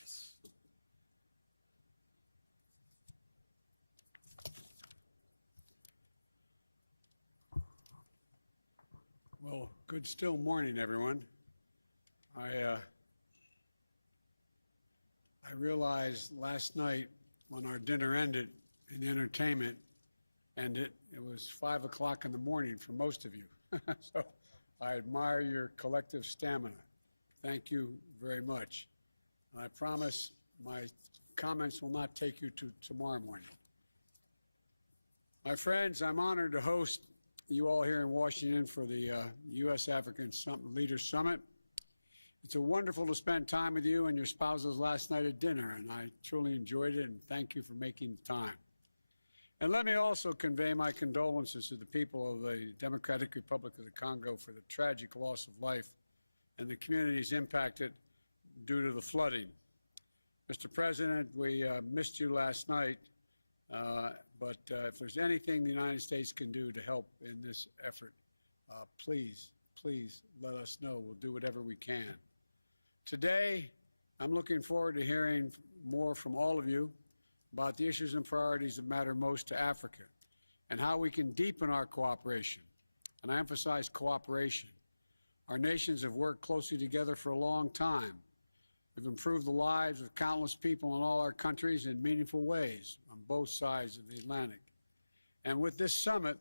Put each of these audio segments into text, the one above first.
Yes. Well, good still morning, everyone. I realized last night when our dinner ended and the entertainment ended, it was 5 o'clock in the morning for most of you. So I admire your collective stamina. Thank you very much. And I promise my comments will not take you to tomorrow morning. My friends, I'm honored to host you all here in Washington for the U.S. African Leaders Summit. It's wonderful to spend time with you and your spouses last night at dinner, and I truly enjoyed it, and thank you for making the time. And let me also convey my condolences to the people of the Democratic Republic of the Congo for the tragic loss of life and the communities impacted due to the flooding. Mr. President, we missed you last night, but if there's anything the United States can do to help in this effort, please let us know. We'll do whatever we can. Today, I'm looking forward to hearing more from all of you about the issues and priorities that matter most to Africa and how we can deepen our cooperation. And I emphasize cooperation. Our nations have worked closely together for a long time. We've improved the lives of countless people in all our countries in meaningful ways on both sides of the Atlantic. And with this summit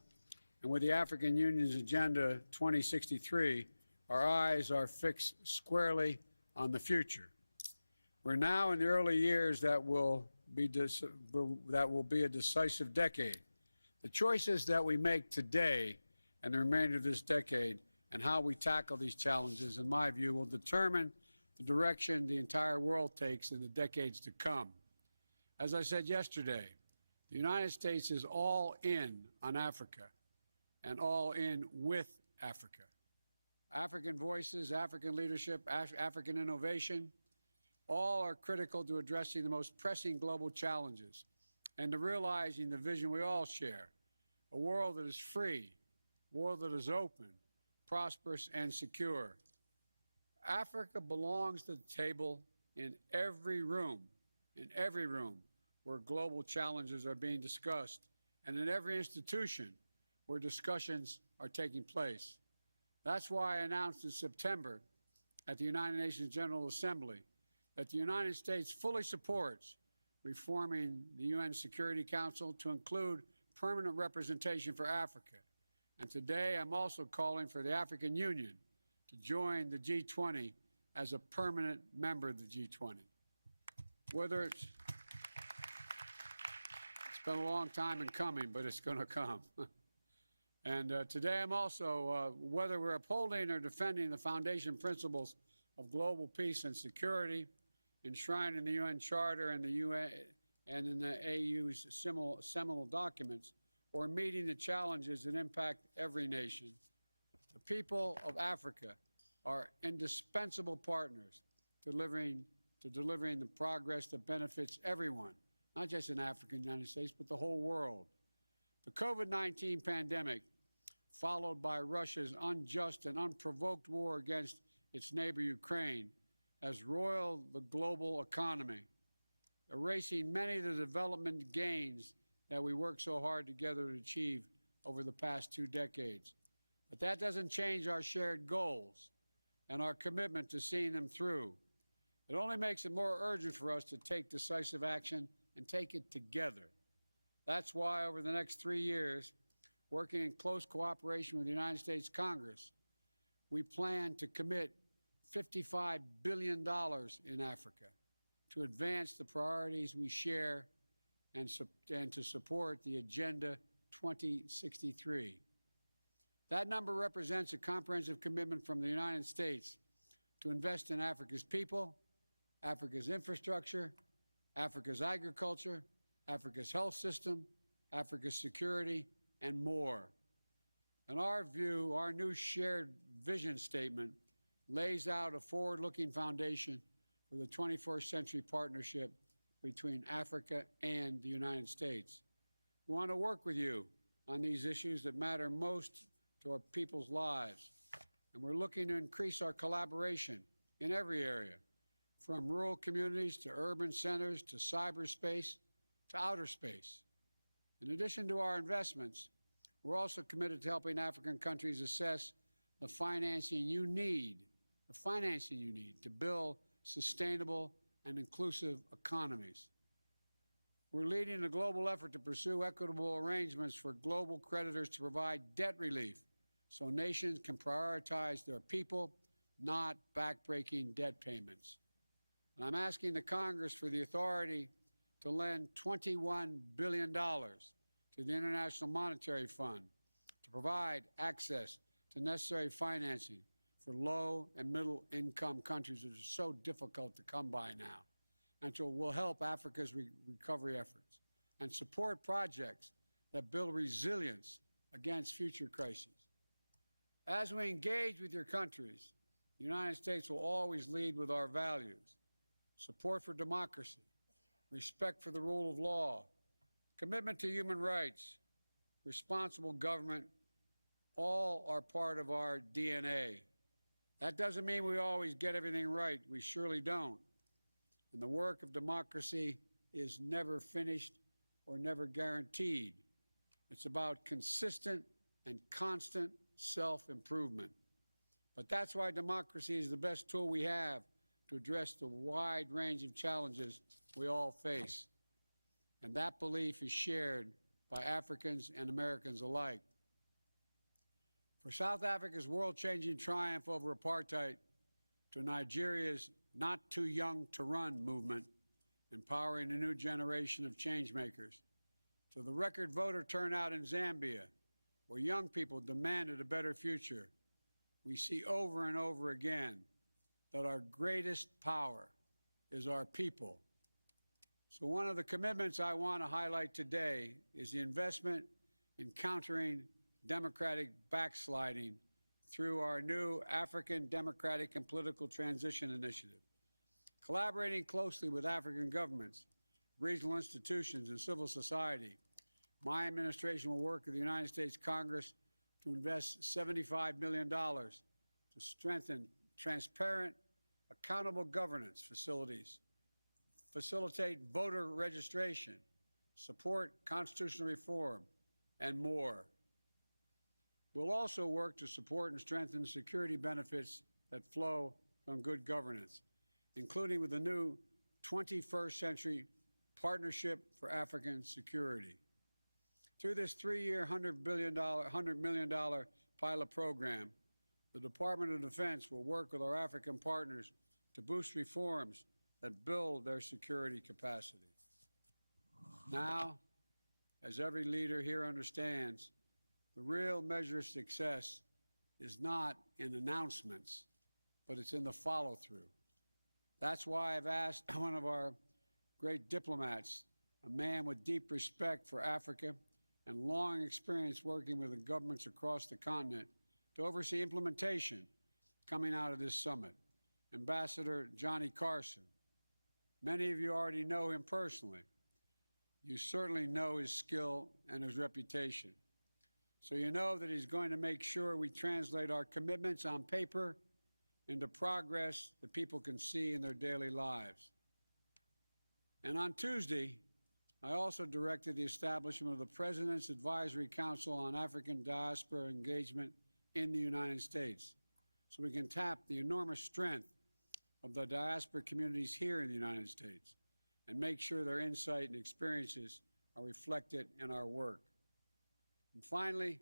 and with the African Union's Agenda 2063, our eyes are fixed squarely on the future. We're now in the early years that will be a decisive decade. The choices that we make today and the remainder of this decade and how we tackle these challenges, in my view, will determine the direction the entire world takes in the decades to come. As I said yesterday, the United States is all in on Africa and all in with Africa. African voices, African leadership, African innovation, all are critical to addressing the most pressing global challenges and to realizing the vision we all share, a world that is free, a world that is open, prosperous, and secure. Africa belongs to the table in every room where global challenges are being discussed, and in every institution where discussions are taking place. That's why I announced in September at the United Nations General Assembly that the United States fully supports reforming the UN Security Council to include permanent representation for Africa. And today I'm also calling for the African Union to join the G20 as a permanent member of the G20. It's been a long time in coming, but it's going to come. And today I'm also, whether we're upholding or defending the foundation principles of global peace and security enshrined in the UN Charter and the UN and in the AU's seminal documents, or meeting the challenges that impact every nation, the people of Africa are indispensable partners to delivering the progress that benefits everyone, not just in Africa and the United States, but the whole world. The COVID-19 pandemic, followed by Russia's unjust and unprovoked war against its neighbor Ukraine, has roiled the global economy, erasing many of the development gains that we worked so hard together to achieve over the past 2 decades. But that doesn't change our shared goals and our commitment to seeing them through. It only makes it more urgent for us to take decisive action and take it together. That's why over the next 3 years, working in close cooperation with the United States Congress, we plan to commit $55 billion in Africa to advance the priorities we share and to support the Agenda 2063. That number represents a comprehensive commitment from the United States to invest in Africa's people, Africa's infrastructure, Africa's agriculture, Africa's health system, Africa's security, and more. In our view, our new shared vision statement lays out a forward-looking foundation for the 21st century partnership between Africa and the United States. We want to work with you on these issues that matter most to our people's lives, and we're looking to increase our collaboration in every area, from rural communities to urban centers to cyberspace to outer space. In addition to our investments, we're also committed to helping African countries assess the financing you need to build sustainable and inclusive economies. We're leading a global effort to pursue equitable arrangements for global creditors to provide debt relief so nations can prioritize their people, not backbreaking debt payments. And I'm asking the Congress for the authority to lend $21 billion to the International Monetary Fund to provide access to necessary financing for low and middle income countries, which are so difficult to come by now, and so will help Africa's recovery efforts and support projects that build resilience against future crises. As we engage with your countries, the United States will always lead with our values: support for democracy, respect for the rule of law, commitment to human rights, responsible government. All are part of our DNA. That doesn't mean we always get everything right. We surely don't. And the work of democracy is never finished or never guaranteed. It's about consistent and constant self-improvement. But that's why democracy is the best tool we have to address the wide range of challenges we all face. And that belief is shared by Africans and Americans alike. For South Africa's world-changing triumph over apartheid, to Nigeria's not too young to run movement, empowering a new generation of changemakers, to the record voter turnout in Zambia, where young people demanded a better future, we see over and over again that our greatest power is our people. So one of the commitments I want to highlight today is the investment in countering democratic backsliding through our new African Democratic and Political Transition Initiative. Collaborating closely with African governments, regional institutions, and civil society, my administration will work with the United States Congress to invest $75 million to strengthen transparent, accountable governance facilities, facilitate voter registration, support constitutional reform, and more. We'll also work to support and strengthen security benefits that flow from good governance, including with the new 21st Century Partnership for African Security. Through this three-year, $100 million pilot program, the Department of Defense will work with our African partners to boost reforms that build their security capacity. Now, as every leader here understands, the real measure of success is not in announcements, but it's in the follow-through. That's why I've asked one of our great diplomats, a man with deep respect for Africa and long experience working with the governments across the continent, to oversee implementation coming out of this summit, Ambassador Johnny Carson. Many of you already know him personally. You certainly know his skill and his reputation. So you know that he's going to make sure we translate our commitments on paper into progress that people can see in their daily lives. And on Tuesday, I also directed the establishment of the President's Advisory Council on African Diaspora Engagement in the United States, so we can tap the enormous strength of the diaspora communities here in the United States and make sure their insight and experiences are reflected in our work. And finally,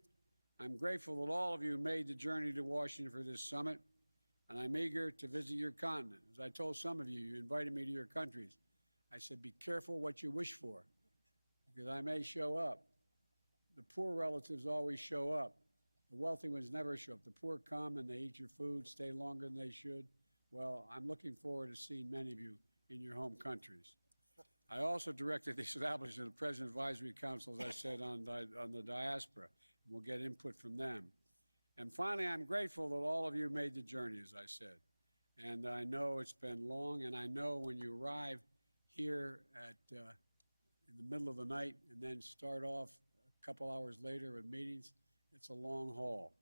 I'm grateful that all of you made the journey to Washington for this summit, and I'm eager to visit your continent. As I told some of you, you invited me to your countries. I said, be careful what you wish for, because I may show up. The poor relatives always show up. The wealthy ones never show up. The poor come and they eat your food, stay longer than they should. Well, I'm looking forward to seeing many of you in your home countries. I also directed the establishment of the President Advisory Council, as I said, on the diaspora. We'll get input from them. And finally, I'm grateful that all of you made the journey, as I said. And I know it's been long, and I know when you arrive here in the middle of the night and then start off a couple hours later with meetings, it's a long haul.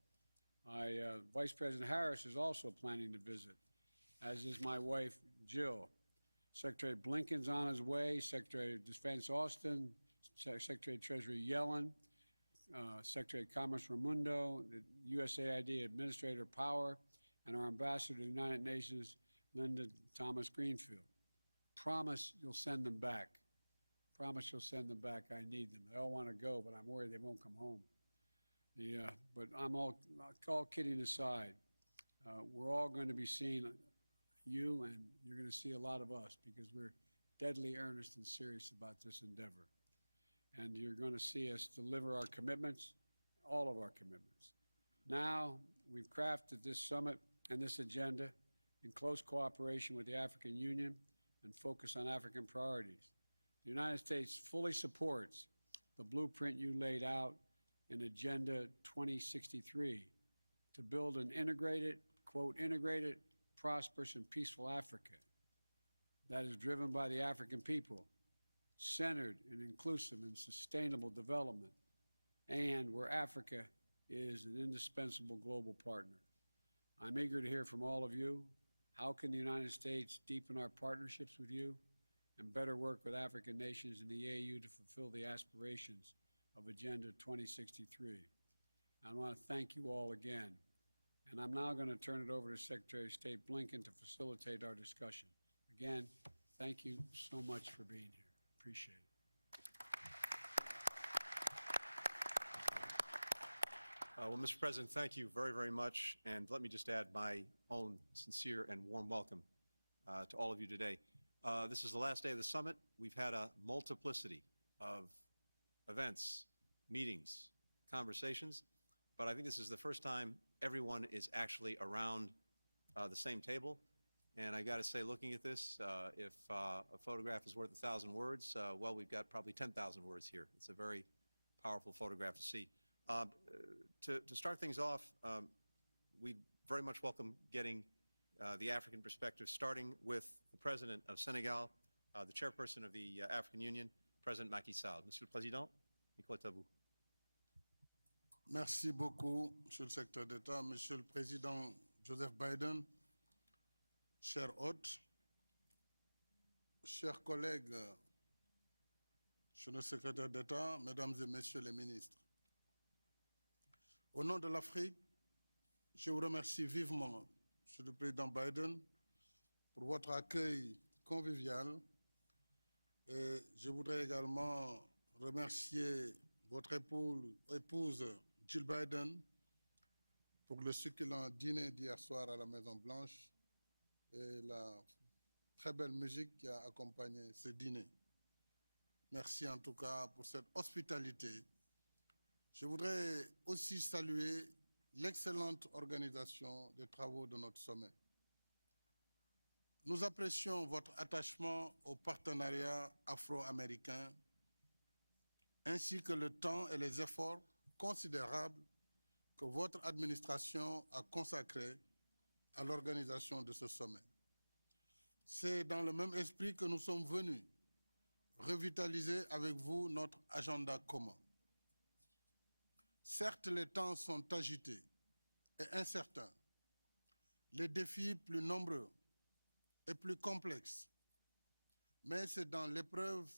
Vice President Harris is also planning to visit, as is my wife, Jill. Secretary Blinken's on his way, Secretary of Defense Austin, Secretary of Treasury Yellen, Secretary of Commerce Raimundo, the USAID Administrator Power, and our Ambassador to the United Nations, Linda Thomas Greenfield. Promise you'll send them back. Promise you'll send them back. I need them. They all want to go, but I'm worried they won't come home. But I'm all kidding aside. We're all going to be seeing you, and you're going to see a lot of us because we're deadly earnest and serious about this endeavor. And you're going to see us deliver our commitments, all of our commitments. Now, we've crafted this summit and this agenda in close cooperation with the African Union and focus on African priorities. The United States fully supports the blueprint you laid out in Agenda 2063 to build an integrated, quote, integrated, prosperous, and peaceful Africa that is driven by the African people, centered in inclusive and sustainable development, and where Africa is an indispensable global partner. I'm eager to hear from all of you. How can the United States deepen our partnerships with you and better work with African nations in the AU to fulfill the aspirations of Agenda 2063? I want to thank you all again. And I'm now going to turn it over to Secretary of State Blinken to facilitate our discussion. Again, thank you so much for being here. Appreciate it. Well, Mr. President, thank you very, very much. And let me just add my own sincere and warm welcome to all of you today. This is the last day of the summit. We've had a multiplicity of events, meetings, conversations, but I think this is the first time everyone is actually around the same table. And I got to say, looking at this, if a photograph is worth 1,000 words, well, we've got probably 10,000 words here. It's a very powerful photograph to see. To start things off, we very much welcome getting the African perspective, starting with the President of Senegal, the Chairperson of the African Union, President Macky Sall. Monsieur le Président, micro est à vous. Merci beaucoup, Monsieur le Secrétaire d'État, Monsieur le Président Joseph Biden, chers hôtes, chers collègues, Monsieur le Secrétaire d'État, Mesdames et Messieurs les ministres. Au nom de l'Afrique, je vous remercie vivement, Monsieur le Président Biden, pour votre accueil convivial. Et je voudrais également remercier votre épouse Jill Biden pour le succulent dîner d'hier soir à la Maison-Blanche et la très belle musique qui a accompagné ce dîner. Merci en tout cas pour cette hospitalité. Je voudrais aussi saluer l'excellente organisation des travaux de notre sommet. Nous apprécions votre attachement au partenariat afro-américain ainsi que le temps et les efforts considérables que votre administration a consacrés à l'organisation de ce sommet. C'est dans le même esprit que nous sommes venus revitaliser avec vous notre agenda commun. Certes, les temps sont agités et incertains, les défis plus nombreux et plus complexes, mais c'est dans l'épreuve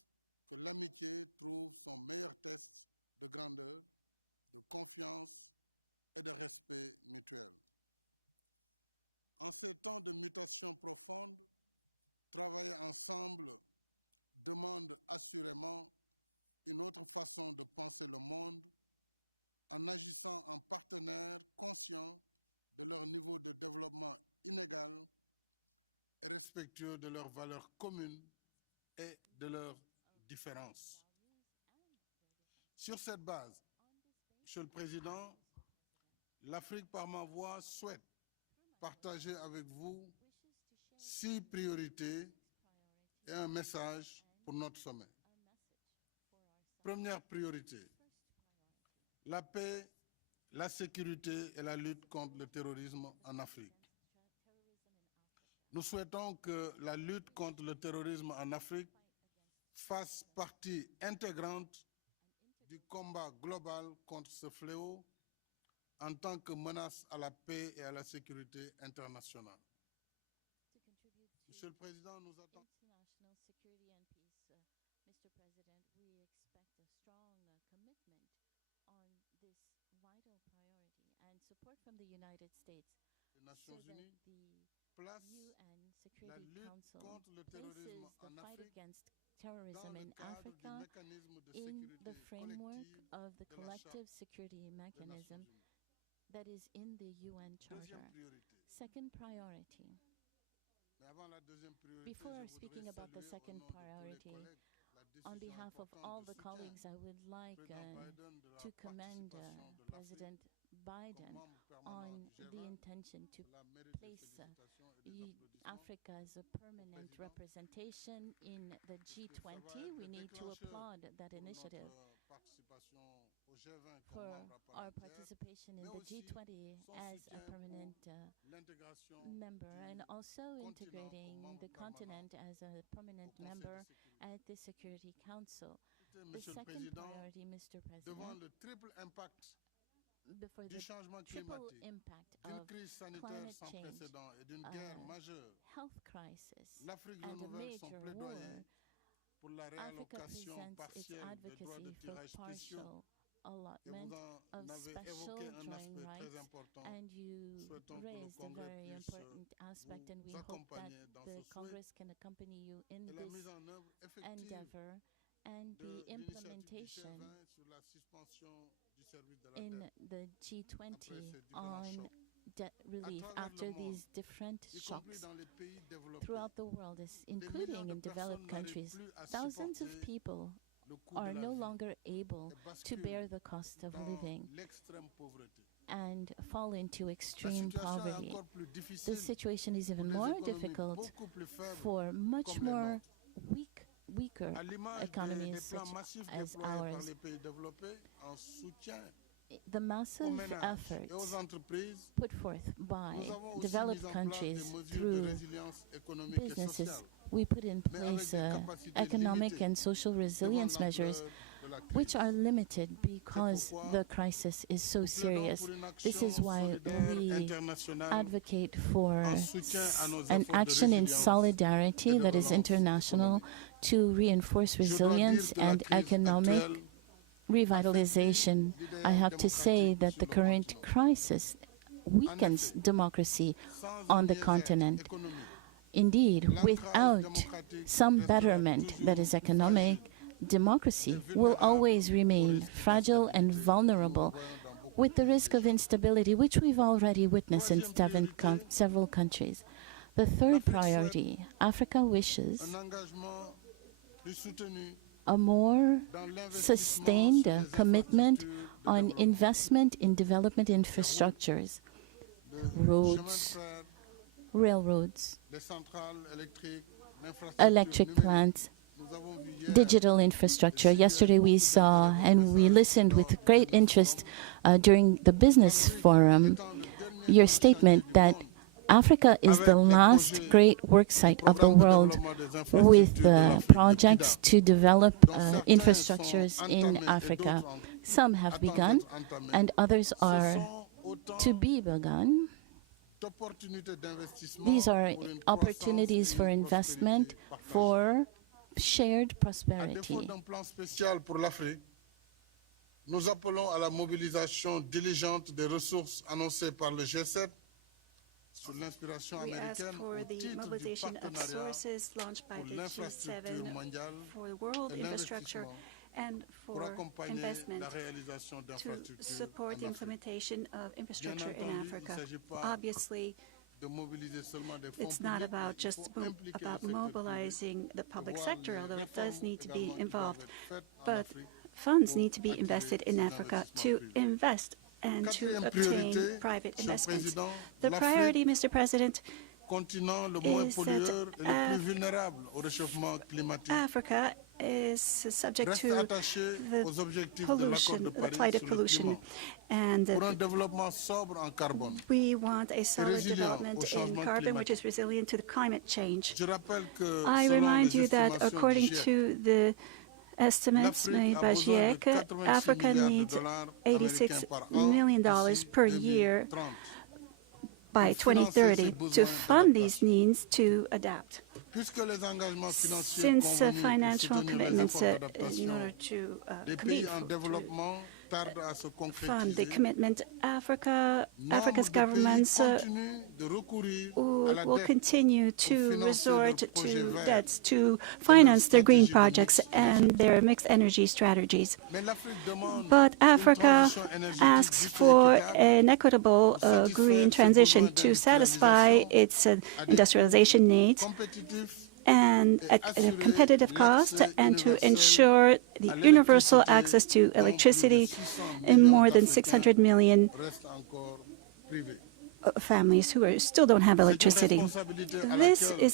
que l'amitié trouve son meilleur test de grandeur, de confiance et de respect mutuel. En ces temps de mutation profonde, travailler ensemble demande assurément une autre façon de penser le monde en agissant en partenaires conscients de leur niveau de développement inégal et respectueux de leurs valeurs communes et de leurs différences. Sur cette base, Monsieur le Président, l'Afrique par ma voix souhaite partager avec vous 6 priorités et un message pour notre sommet. Première priorité, la paix, la sécurité et la lutte contre le terrorisme en Afrique. Nous souhaitons que la lutte contre le terrorisme en Afrique fasse partie intégrante du combat global contre ce fléau en tant que menace à la paix et à la sécurité internationale. Monsieur le Président, nous attendons... Nations Unies place la lutte contre le terrorisme en Afrique dans le cadre du mécanisme de sécurité collective de la Charte des Nations Unies. Deuxième priorité. Mais avant la deuxième priorité, je voudrais saluer au nom de tous les collègues la décision importante de soutien du président Biden de la participation de l'Afrique comme membre permanent du G20. Cela mérite des félicitations et des applaudissements au président, puisque ça va être le déclencheur pour notre participation au G20 comme membre à part entière, mais aussi son soutien pour l'intégration du continent comme membre permanent au Conseil de sécurité. Monsieur le Président, devant le triple impact du changement climatique, d'une crise sanitaire sans précédent et d'une guerre majeure, l'Afrique renouvelle son plaidoyer pour la réallocation partielle des droits de tirage spéciaux. Et vous en avez évoqué un aspect très important. Nous souhaitons que le Congrès puisse vous accompagner dans ce souhait et la mise en œuvre effective de l'initiative du G20 sur la suspension du service de la dette après ces différents chocs. À travers le monde, y compris dans les pays développés, des millions de personnes n'arrivent plus à supporter le coût de la vie et basculent dans l'extrême pauvreté. La situation est encore plus difficile pour des économies beaucoup plus faibles comme les nôtres. À l'image des plans massifs déployés par les pays développés en soutien aux ménages et aux entreprises, nous avons aussi mis en place des mesures de résilience économique et sociale, mais avec des capacités limitées devant l'ampleur de la crise. C'est pourquoi nous plaidons pour une action solidaire internationale en soutien à nos efforts de résilience et de relance économique. Je dois dire que la crise actuelle affaiblit l'idéal démocratique sur le continent. En effet, sans un mieux-être économique, l'ancrage démocratique restera toujours fragile et vulnérable au risque d'instabilité, et nous le voyons dans beaucoup de pays déjà. Troisième priorité, l'Afrique souhaite un engagement plus soutenu dans l'investissement sur les infrastructures de développement, les routes, le chemin de fer, les centrales électriques, l'infrastructure numérique. Nous avons vu hier et suivi avec beaucoup d'intérêt votre message lors du Business Forum. L'Afrique étant le dernier grand chantier du monde, avec les projets du Programme de développement des infrastructures de l'Afrique, le PIDA, dont certains sont entamés et d'autres attendent d'être entamés, ce sont autant d'opportunités d'investissement pour une croissance et une prospérité partagée. À défaut d'un plan spécial pour l'Afrique, nous appelons à la mobilisation diligente des ressources annoncées par le G7 sur l'inspiration américaine au titre du partenariat pour l'infrastructure mondiale et l'investissement pour accompagner la réalisation d'infrastructures en Afrique. Bien entendu, il ne s'agit pas de mobiliser seulement des fonds publics, mais il faut impliquer le secteur privé et voir les réformes également qui doivent être faites en Afrique pour attirer ces investissements privés. Quatrième priorité, Monsieur le Président, l'Afrique, continent le moins pollueur et le plus vulnérable au réchauffement climatique, reste attaché aux objectifs de l'accord de Paris sur le climat pour un développement sobre en carbone et résilient au changement climatique. Je rappelle que, selon les estimations du GIEC, l'Afrique a besoin de 86 milliards de dollars américains par an d'ici 2030 pour financer ses besoins d'adaptation. Puisque les engagements financiers convenus pour soutenir les efforts d'adaptation des pays en développement tardent à se concrétiser, nombre de pays continuent de recourir à la dette pour financer leurs projets verts et leur stratégie de mix énergétique. Mais l'Afrique demande une transition énergétique juste et équitable pour satisfaire ses besoins d'industrialisation à des coûts compétitifs et assurer l'accès universel à l'électricité dont plus de 600 millions d'Africains restent encore privés. C'est une responsabilité à laquelle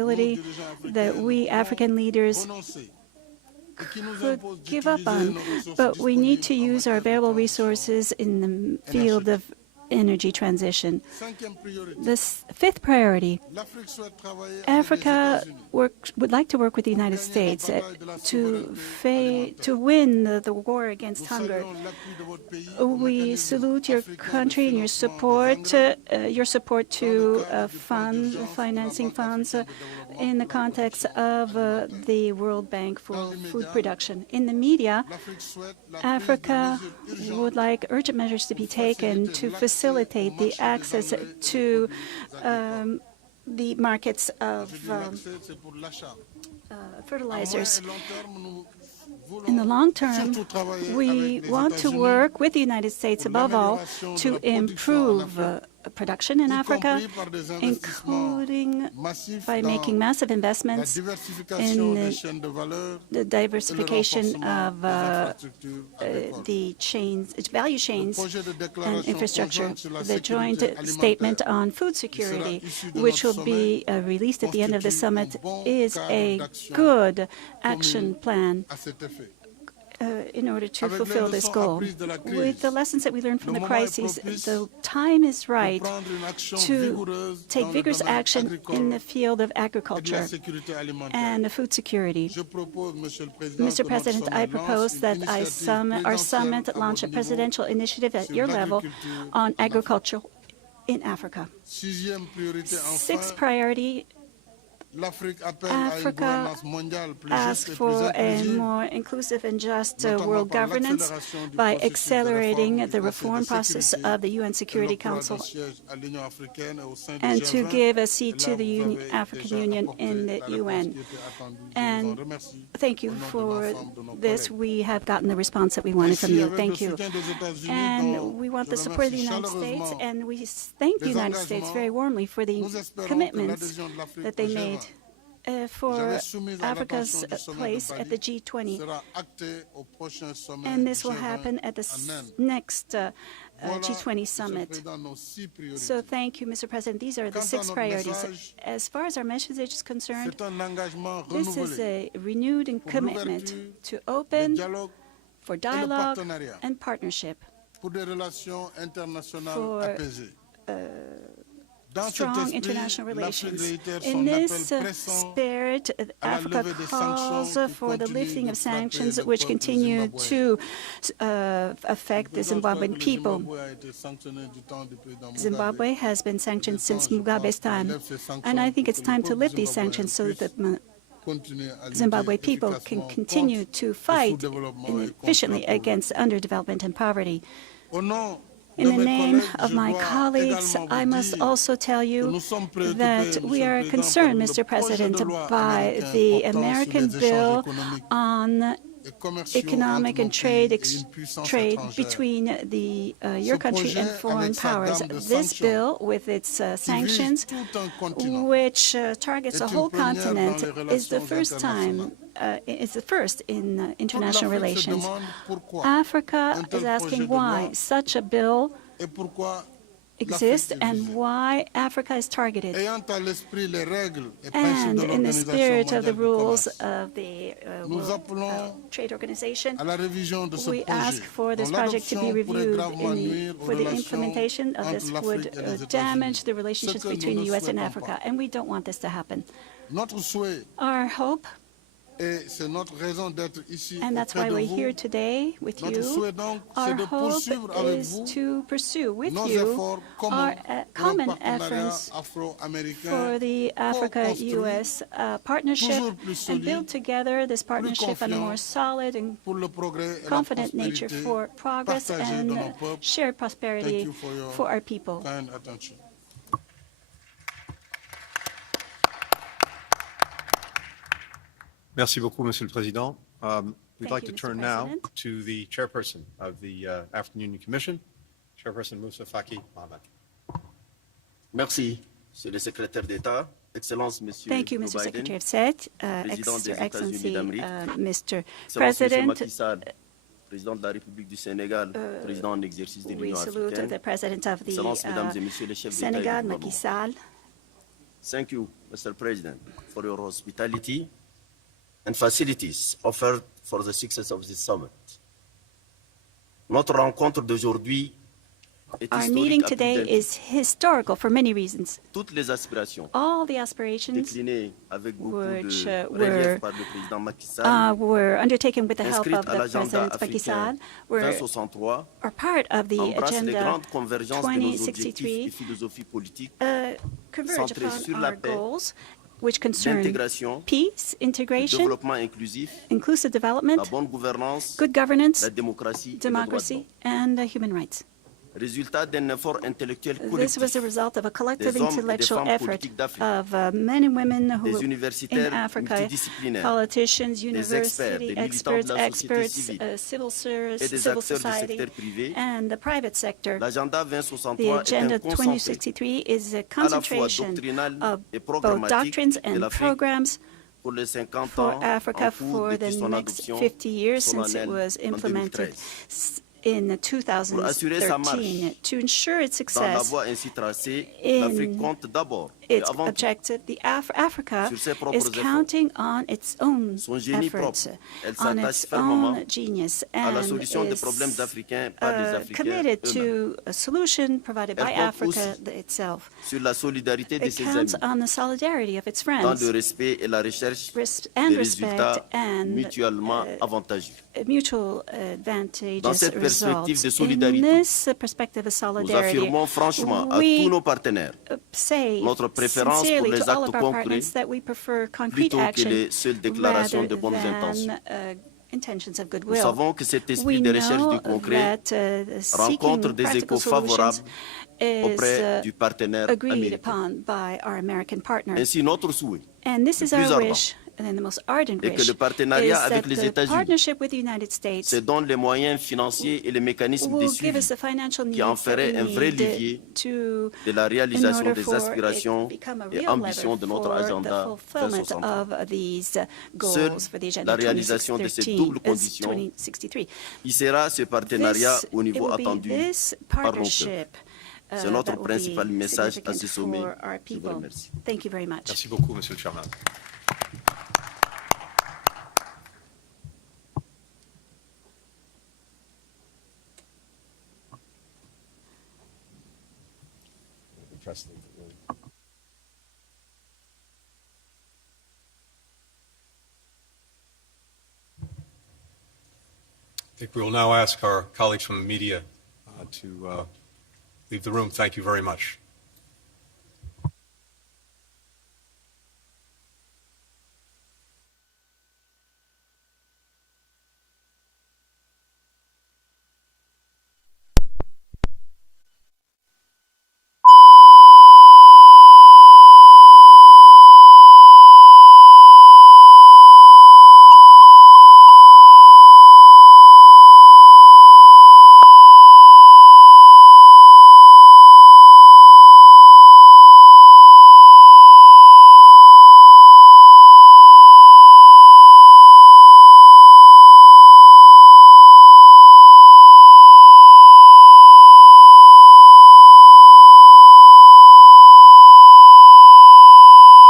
nous, dirigeants africains, ne pouvons renoncer et qui nous impose d'utiliser nos ressources disponibles en matière de transition énergétique. Cinquième priorité, l'Afrique souhaite travailler avec les États-Unis pour gagner la bataille de la souveraineté alimentaire. Nous saluons l'appui de votre pays au mécanisme africain de financement des engrais dans le cadre du plan d'urgence de la Banque africaine de développement pour la production alimentaire. Dans l'immédiat, l'Afrique souhaite la prise de mesures urgentes pour faciliter l'accès au marché des engrais et des produits agricoles. Quand je dis l'accès, c'est pour l'achat. À moyen et long terme, nous voulons surtout travailler avec les États-Unis pour l'amélioration de la production en Afrique, y compris par des investissements massifs dans la diversification des chaînes de valeur et le renforcement des infrastructures agricoles. Le projet de déclaration conjointe sur la sécurité alimentaire qui sera issu de notre sommet constitue un bon cadre d'action commune à cet effet. Avec les leçons apprises de la crise, le moment est propice pour prendre une action vigoureuse dans le domaine agricole et de la sécurité alimentaire. Je propose, Monsieur le Président, que notre sommet lance une initiative présidentielle à votre niveau sur l'agriculture en Afrique. Sixième priorité, enfin, l'Afrique appelle à une gouvernance mondiale plus juste et plus inclusive, notamment par l'accélération du processus de réforme du Conseil de sécurité et l'octroi d'un siège à l'Union africaine et au sein du G20. Et là, vous avez déjà apporté la réponse qui était attendue. Je vous en remercie au nom de l'ensemble de nos collègues. Ainsi, avec le soutien des États-Unis, dont je remercie chaleureusement les engagements, nous espérons que l'adhésion de l'Afrique au G20, que j'avais soumise à l'attention du sommet de Bali, sera actée au prochain sommet du G20 en Inde. Voilà, Monsieur le Président, nos 6 priorités. Quant à notre message, c'est un engagement renouvelé pour l'ouverture, le dialogue et le partenariat pour des relations internationales apaisées. Dans cet esprit, l'Afrique réitère son appel pressant à la levée des sanctions qui continuent de frapper le peuple zimbabwéen. Monsieur le Président, je crois que le Zimbabwe a été sanctionné du temps du président Mugabe. Il est temps, je pense, qu'on lève ces sanctions pour que le peuple zimbabwéen puisse continuer à lutter efficacement contre le sous-développement et contre la pauvreté. Au nom de mes collègues, je dois également vous dire que nous sommes préoccupés, Monsieur le Président, par le projet de loi américain portant sur les échanges économiques et commerciaux entre nos pays et une puissance étrangère. Ce projet, avec sa gamme de sanctions qui vise tout un continent, est une première dans les relations internationales. Toute l'Afrique se demande pourquoi un tel projet de loi et pourquoi l'Afrique est visée. Ayant à l'esprit les règles et principes de l'Organisation mondiale du commerce, nous appelons à la révision de ce projet, dont l'adoption pourrait gravement nuire aux relations entre l'Afrique et les États-Unis, ce que nous ne souhaitons pas. Notre souhait, et c'est notre raison d'être ici auprès de vous, notre souhait donc, c'est de poursuivre avec vous nos efforts communs pour un partenariat afro-américain co-construit, toujours plus solide, plus confiant pour le progrès et la prospérité partagée de nos peuples, Thank you for your kind attention. Merci beaucoup, Monsieur le Président. We'd like to turn now to the chairperson of the African Union Commission, Chairperson Moussa Faki Mohamed. Merci, Monsieur le Secrétaire d'État, Excellence Monsieur Joe Biden, Président des États-Unis d'Amérique, Excellence Monsieur Macky Sall, Président de la République du Sénégal, Président en exercice de l'Union africaine, Excellences, Mesdames et Messieurs les chefs d'État et de gouvernement. Thank you, Mr. President, for your hospitality and facilities offered for the success of this summit. Notre rencontre d'aujourd'hui est historique à plus d'un titre. Toutes les aspirations, déclinées avec beaucoup de relief par le président Macky Sall, inscrites à l'agenda africain 2063, embrassent les grandes convergences de nos objectifs et philosophies politiques centrées sur la paix, l'intégration, le développement inclusif, la bonne gouvernance, la démocratie et les droits de l'homme. Résultat d'un effort intellectuel collectif des hommes et des femmes politiques d'Afrique, des universitaires multidisciplinaires, des experts, des militants de la société civile et des acteurs du secteur privé, l'agenda 2063 est un concentré à la fois doctrinal et programmatique de l'Afrique pour les 50 ans en cours depuis son adoption solennelle en 2013. Pour assurer sa marche dans la voie ainsi tracée, l'Afrique compte d'abord et avant tout sur ses propres efforts. Son génie propre, elle s'attache fermement à la solution des problèmes africains par les Africains eux-mêmes. Elle compte aussi sur la solidarité de ses amis, dans le respect et la recherche des résultats mutuellement avantageux. Dans cette perspective de solidarité, nous affirmons franchement à tous nos partenaires notre préférence pour les actes concrets plutôt que les seules déclarations de bonnes intentions. Nous savons que cet esprit de recherche du concret rencontre des échos favorables auprès du partenaire américain. Ainsi, notre souhait, le plus ardent, est que le partenariat avec les États-Unis se donne les moyens financiers et les mécanismes de suivi qui en feraient un vrai levier de la réalisation des aspirations et ambitions de notre agenda 2063. Seule la réalisation de ces doubles conditions hissera ce partenariat au niveau attendu par nos peuples. C'est notre principal message à ce sommet. Je vous remercie. Merci beaucoup, Monsieur le Chairman. I think we will now ask our colleagues from the media to leave the room. Thank you very much.